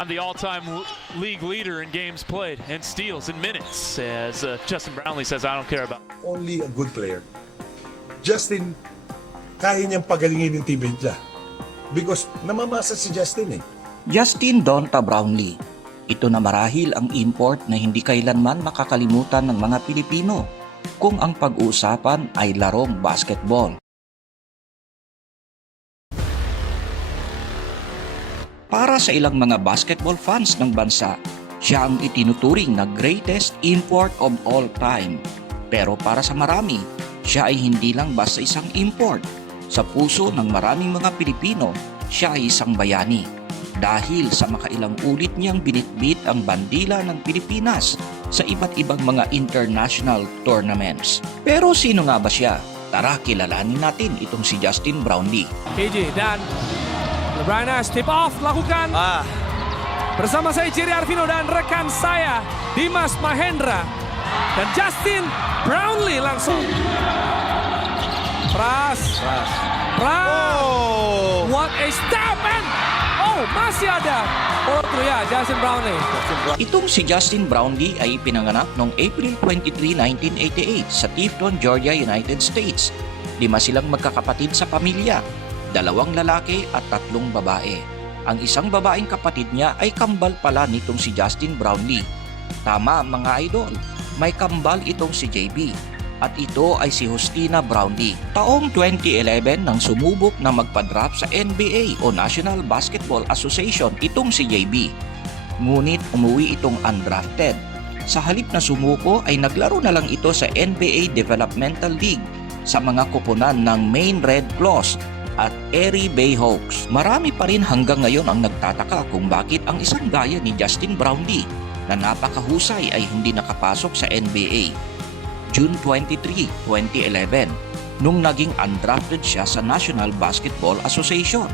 The all-time league leader in games played and steals in minutes, as Justin Brownlee says, I don't care about. Only a good player. Justin, kaya niyang pagalingin yung teammate niya. Because namamasa si Justin eh. Justin Donta Brownlee. Ito na marahil ang import na hindi kailanman makakalimutan ng mga Pilipino kung ang pag-uusapan ay larong basketball. Para sa ilang mga basketball fans ng bansa, siya ang itinuturing na greatest import of all time. Pero para sa marami, siya ay hindi lang basta isang import. Sa puso ng maraming mga Pilipino, siya ay isang bayani. Dahil sa makailang ulit niyang binitbit ang bandila ng Pilipinas sa iba't ibang mga international tournaments. Pero sino nga ba siya? Tara, kilalanin natin itong si Justin Brownlee. KJ dan Lebrana tip off lakukan bersama saya Ciri Arvino dan rekan saya Dimas Mahendra dan Justin Brownlee langsung Pras. What a step and masih ada follow ya Justin Brownlee. Itong si Justin Brownlee ay pinanganak noong April 23, 1988 sa Tifton, Georgia, United States. 5 silang magkakapatid sa pamilya, 2 lalaki at 3 babae. Ang isang babaeng kapatid niya ay kambal pala nitong si Justin Brownlee. Tama mga idol, may kambal itong si JB. At ito ay si Justina Brownlee. Taong 2011 nang sumubok na magpa-draft sa NBA o National Basketball Association itong si JB. Ngunit umuwi itong undrafted. Sa halip na sumuko ay naglaro na lang ito sa NBA Developmental League sa mga koponan ng Maine Red Claws at Erie Bayhawks. Marami pa rin hanggang ngayon ang nagtataka kung bakit ang isang gaya ni Justin Brownlee na napakahusay ay hindi nakapasok sa NBA. June 23, 2011, nung naging undrafted siya sa National Basketball Association.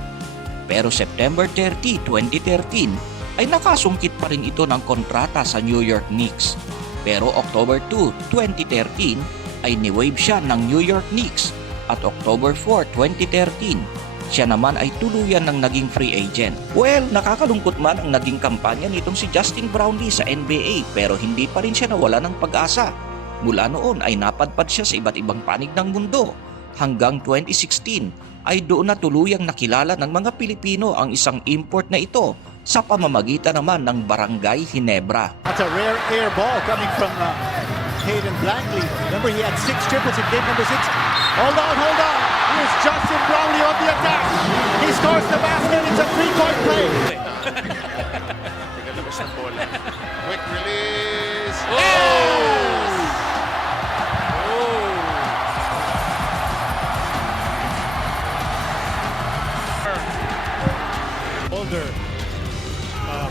Pero September 30, 2013, ay nakasungkit pa rin ito ng kontrata sa New York Knicks. Pero October 2, 2013, ay ni-waive siya ng New York Knicks at October 4, 2013, siya naman ay tuluyan ng naging free agent. Well, nakakalungkot man ang naging kampanya nitong si Justin Brownlee sa NBA pero hindi pa rin siya nawala ng pag-asa. Mula noon ay napadpad siya sa iba't ibang panig ng mundo. Hanggang 2016 ay doon na tuluyang nakilala ng mga Pilipino ang isang import na ito sa pamamagitan naman ng Barangay Ginebra. That's a rare air ball coming from Hayden Blankley. Remember, he had 6 triples in game number 6. Hold on. Here's Justin Brownlee on the attack. He scores the basket. It's a 3-point play. Quick release.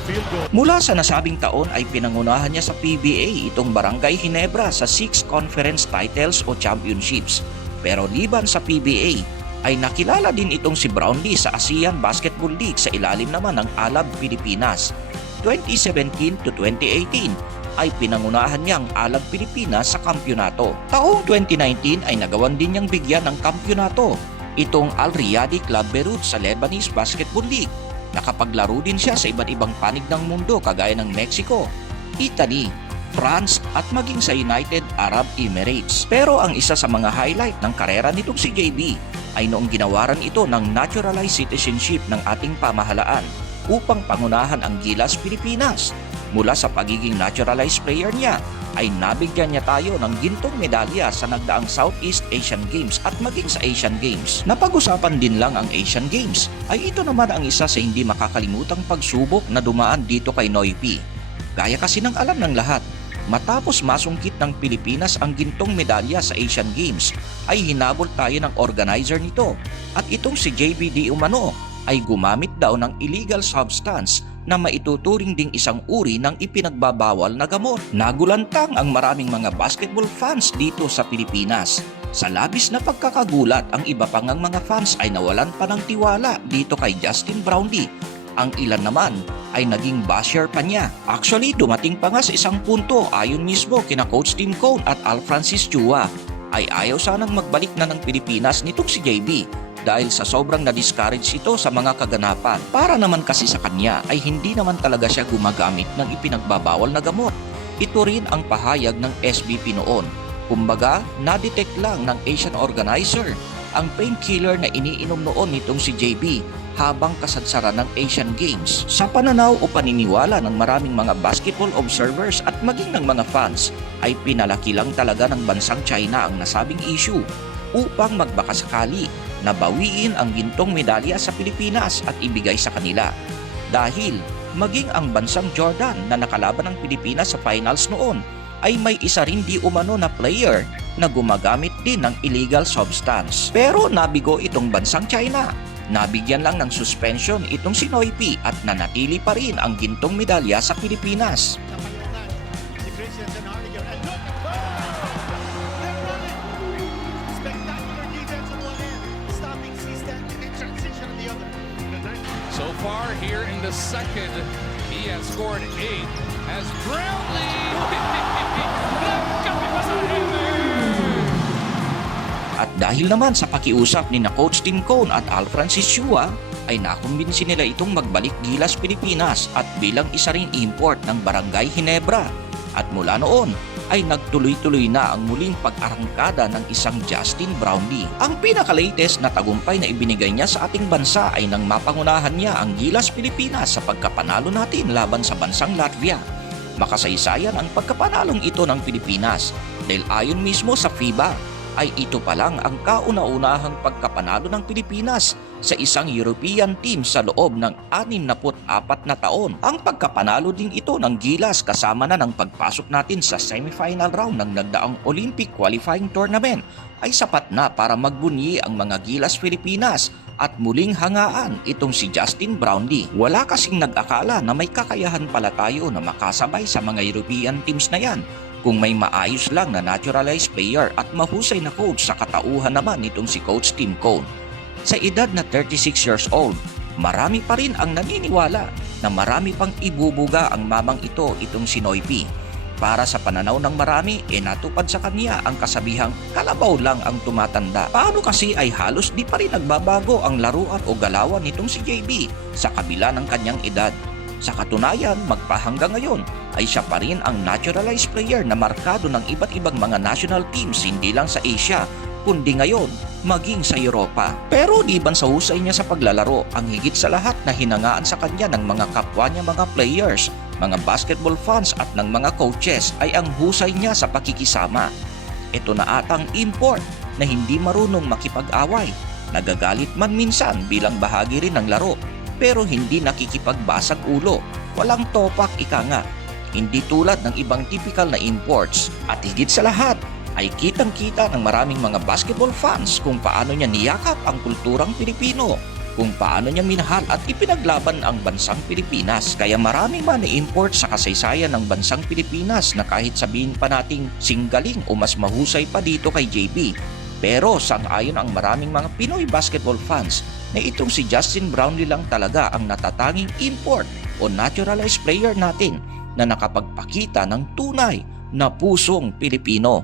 Field goal. Mula sa nasabing taon ay pinangunahan niya sa PBA itong Barangay Ginebra sa 6 conference titles o championships. Pero liban sa PBA ay nakilala din itong si Brownlee sa ASEAN Basketball League sa ilalim naman ng Alab Pilipinas. 2017 to 2018 ay pinangunahan niya ang Alab Pilipinas sa kampyonato. Taong 2019 ay nagawan din niyang bigyan ng kampyonato itong Al Riyadi Club Beirut sa Lebanese Basketball League. Nakapaglaro din siya sa iba't ibang panig ng mundo kagaya ng Mexico, Italy, France at maging sa United Arab Emirates. Pero ang isa sa mga highlight ng karera nitong si JB ay noong ginawaran ito ng naturalized citizenship ng ating pamahalaan upang pangunahan ang Gilas Pilipinas. Mula sa pagiging naturalized player niya ay nabigyan niya tayo ng gintong medalya sa nagdaang Southeast Asian Games at maging sa Asian Games. Napag-usapan din lang ang Asian Games ay ito naman ang isa sa hindi makakalimutang pagsubok na dumaan dito kay Noipi. Gaya kasi ng alam ng lahat, matapos masungkit ng Pilipinas ang gintong medalya sa Asian Games ay hinabol tayo ng organizer nito at itong si JBD Umano ay gumamit daw ng illegal substance na maituturing ding isang uri ng ipinagbabawal na gamot. Nagulantang ang maraming mga basketball fans dito sa Pilipinas. Sa labis na pagkakagulat, ang iba pang mga fans ay nawalan pa ng tiwala dito kay Justin Brownlee. Ang ilan naman ay naging basher pa niya. Actually, dumating pa nga sa isang punto ayon mismo kina Coach Tim Cone at Al Francis Chua ay ayaw sanang magbalik na ng Pilipinas nitong si JB dahil sa sobrang na-discourage ito sa mga kaganapan. Para naman kasi sa kanya ay hindi naman talaga siya gumagamit ng ipinagbabawal na gamot. Ito rin ang pahayag ng SBP noon. Kumbaga, na-detect lang ng Asian organizer ang painkiller na iniinom noon nitong si JB habang kasadsaran ng Asian Games. Sa pananaw o paniniwala ng maraming mga basketball observers at maging ng mga fans, ay pinalaki lang talaga ng bansang China ang nasabing issue upang magbakasakali na bawiin ang gintong medalya sa Pilipinas at ibigay sa kanila. Dahil maging ang bansang Jordan na nakalaban ng Pilipinas sa finals noon ay may isa rin di umano na player na gumagamit din ng illegal substance. Pero nabigo itong bansang China. Nabigyan lang ng suspension itong si Noipi at nanatili pa rin ang gintong medalya sa Pilipinas. Si Christian Hardiger, and look! They're running! Spectacular defense on one end, stopping C-Stan in transition on the other. So far here in the second, he has scored 8 as Brownlee. At dahil naman sa pakiusap ni na Coach Tim Cone at Al Francis Chua, ay nakumbinsi nila itong magbalik Gilas Pilipinas at bilang isa ring import ng Barangay Ginebra. At mula noon ay nagtuloy-tuloy na ang muling pag-arangkada ng isang Justin Brownlee. Ang pinaka-latest na tagumpay na ibinigay niya sa ating bansa ay nang mapangunahan niya ang Gilas Pilipinas sa pagkapanalo natin laban sa bansang Latvia. Makasaysayan ang pagkapanalong ito ng Pilipinas dahil ayon mismo sa FIBA ay ito pa lang ang kauna-unahang pagkapanalo ng Pilipinas sa isang European team sa loob ng 64 na taon. Ang pagkapanalo din ito ng Gilas kasama na ng pagpasok natin sa semifinal round ng nagdaang Olympic qualifying tournament ay sapat na para magbunyi ang mga Gilas Pilipinas at muling hangaan itong si Justin Brownlee. Wala kasing nag-akala na may kakayahan pala tayo na makasabay sa mga European teams na yan kung may maayos lang na naturalized player at mahusay na coach sa katauhan naman nitong si Coach Tim Cone. Sa edad na 36 years old, marami pa rin ang naniniwala na marami pang ibubuga ang mamang ito itong si Noipi. Para sa pananaw ng marami, natupad sa kanya ang kasabihang kalabaw lang ang tumatanda. Paano kasi ay halos di pa rin nagbabago ang laruan o galawan nitong si JB sa kabila ng kanyang edad. Sa katunayan, magpahanggang ngayon ay siya pa rin ang naturalized player na markado ng iba't ibang mga national teams hindi lang sa Asia, kundi ngayon maging sa Europa. Pero liban sa husay niya sa paglalaro, ang higit sa lahat na hinangaan sa kanya ng mga kapwa niya mga players, mga basketball fans at ng mga coaches ay ang husay niya sa pakikisama. Ito na atang import na hindi marunong makipag-away, nagagalit man minsan bilang bahagi rin ng laro, pero hindi nakikipagbasag ulo, walang topak ika nga. Hindi tulad ng ibang typical na imports. At higit sa lahat ay kitang-kita ng maraming mga basketball fans kung paano niya niyakap ang kulturang Pilipino, kung paano niya minahal at ipinaglaban ang bansang Pilipinas. Kaya maraming man na-import sa kasaysayan ng bansang Pilipinas na kahit sabihin pa nating singgaling o mas mahusay pa dito kay JB. Pero sang-ayon ang maraming mga Pinoy basketball fans na itong si Justin Brownlee lang talaga ang natatanging import o naturalized player natin na nakapagpakita ng tunay na pusong Pilipino.